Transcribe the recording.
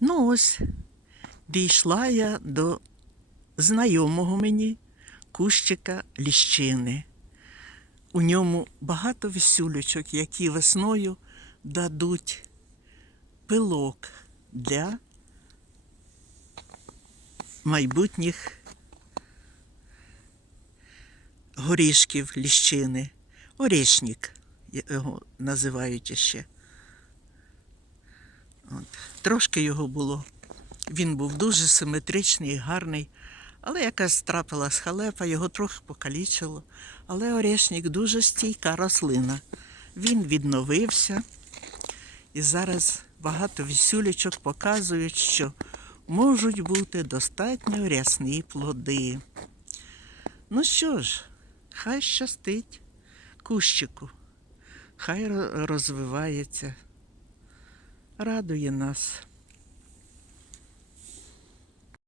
Ну ось, дійшла я до знайомого мені кущика ліщини. У ньому багато вісюлечок, які весною дадуть пилок для майбутніх горішків ліщини. Орішник його називають ще. Трошки його було. Він був дуже симетричний, і гарний, але якась трапилась халепа, його трохи покалічило. Але орешник дуже стійка рослина. Він відновився. І зараз багато вісюлечок показують, що можуть бути достатньо рясні плоди. Ну що ж, хай щастить кущику, хай розвивається, радує нас.